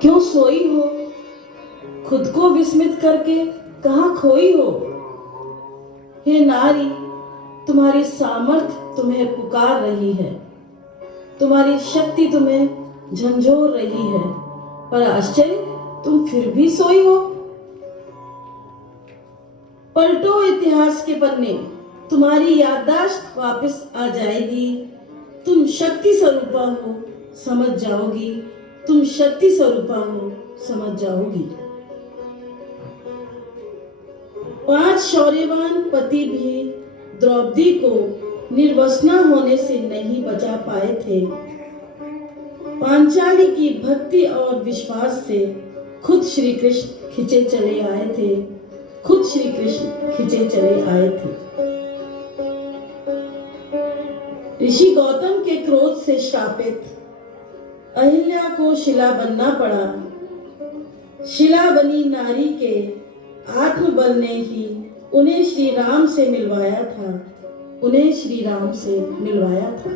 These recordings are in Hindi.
क्यों सोई हो? खुद को विस्मित करके कहाँ खोई हो? हे नारी, तुम्हारी सामर्थ्य तुम्हें पुकार रही है, तुम्हारी शक्ति तुम्हें झंझोर रही है, पर आश्चर्य, तुम फिर भी सोई हो। पलटो इतिहास के पन्ने, तुम्हारी याददाश्त वापस आ जाएगी। तुम शक्ति स्वरूपा हो, समझ जाओगी। तुम शक्ति स्वरूपा हो, समझ जाओगी। 5 शौर्यवान पति भी द्रौपदी को निर्वसना होने से नहीं बचा पाए थे। पांचाली की भक्ति और विश्वास से खुद श्री कृष्ण खिंचे चले आए थे। खुद श्री कृष्ण खिंचे चले आए थे। ऋषि गौतम के क्रोध से श्रापित अहिल्या को शिला बनना पड़ा। शिला बनी नारी के आत्मबल ने ही उन्हें श्री राम से मिलवाया था। उन्हें श्री राम से मिलवाया था।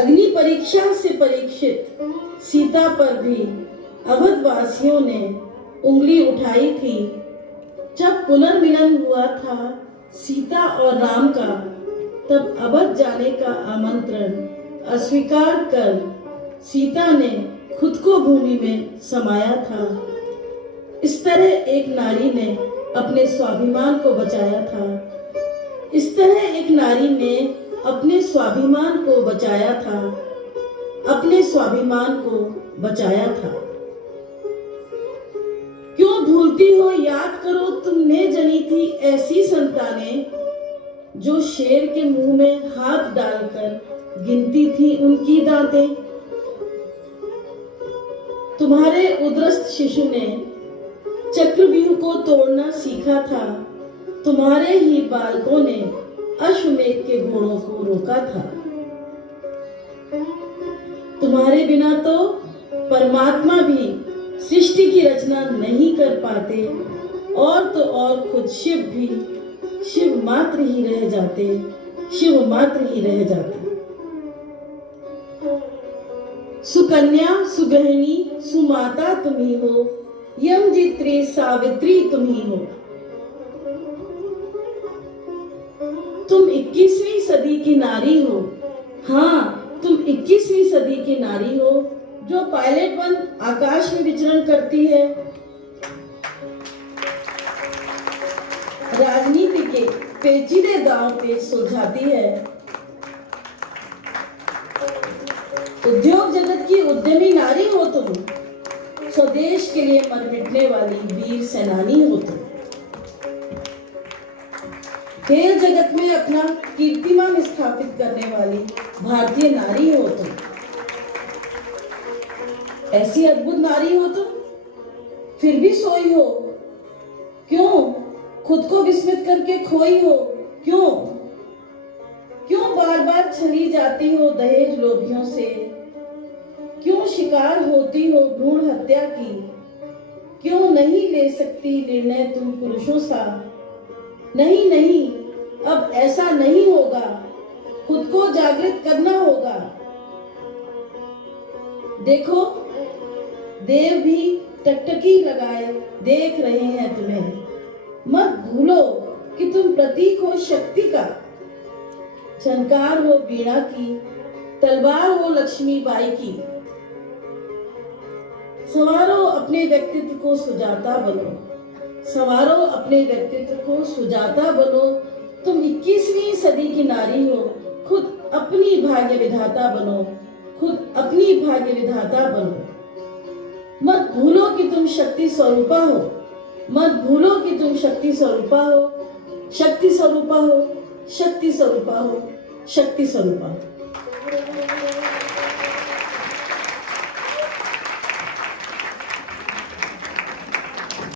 अग्नि परीक्षा से परीक्षित सीता पर भी अवधवासियों ने उंगली उठाई थी। जब पुनर्मिलन हुआ था सीता और राम का, तब अवध जाने का आमंत्रण अस्वीकार कर सीता ने खुद को भूमि में समाया था। इस तरह एक नारी ने अपने स्वाभिमान को बचाया था। इस तरह एक नारी ने अपने स्वाभिमान को बचाया था। अपने स्वाभिमान को बचाया था। क्यों भूलती हो? याद करो, तुमने जनी थी ऐसी संतानें जो शेर के मुंह में हाथ डालकर गिनती थी उनकी दांतें। तुम्हारे उदरस्थ शिशु ने चक्रव्यूह को तोड़ना सीखा था। तुम्हारे ही बालकों ने अश्वमेध के घोड़ों को रोका था। तुम्हारे बिना तो परमात्मा भी सृष्टि की रचना नहीं कर पाते, और तो और खुद शिव भी शिव मात्र ही रह जाते। शिव मात्र ही रह जाते। सुकन्या, सुगृहिणी, सुमाता तुम्ही हो। यमजित्री, सावित्री तुम्ही हो। तुम 21वीं सदी की नारी हो। हाँ, तुम 21वीं सदी की नारी हो, जो पायलट बन आकाश में विचरण करती है। राजनीति के पेचीदे दांव पे सुलझाती है। उद्योग जगत की उद्यमी नारी हो तुम। स्वदेश के लिए मर मिटने वाली वीर सेनानी हो तुम। खेल जगत में अपना कीर्तिमान स्थापित करने वाली भारतीय नारी हो तुम। ऐसी अद्भुत नारी हो तुम, फिर भी सोई हो। क्यों? खुद को विस्मित करके खोई हो। क्यों? क्यों बार बार छली जाती हो दहेज लोभियों से? क्यों शिकार होती हो भ्रूण हत्या की? क्यों नहीं ले सकती निर्णय तुम पुरुषों सा? नहीं नहीं, अब ऐसा नहीं होगा। खुद को जागृत करना होगा। देखो, देव भी टकटकी लगाए देख रहे हैं तुम्हें। मत भूलो कि तुम प्रतीक हो शक्ति का। झनकार हो वीणा की, तलवार हो लक्ष्मीबाई की। संवारो अपने व्यक्तित्व को सुजाता बनो। संवारो अपने व्यक्तित्व को सुजाता बनो। तुम 21वीं सदी की नारी हो। खुद अपनी भाग्य विधाता बनो। खुद अपनी भाग्य विधाता बनो। मत भूलो कि तुम शक्ति स्वरूपा हो। मत भूलो कि तुम शक्ति स्वरूपा हो। शक्ति स्वरूपा हो। शक्ति स्वरूपा हो। शक्ति स्वरूपा हो।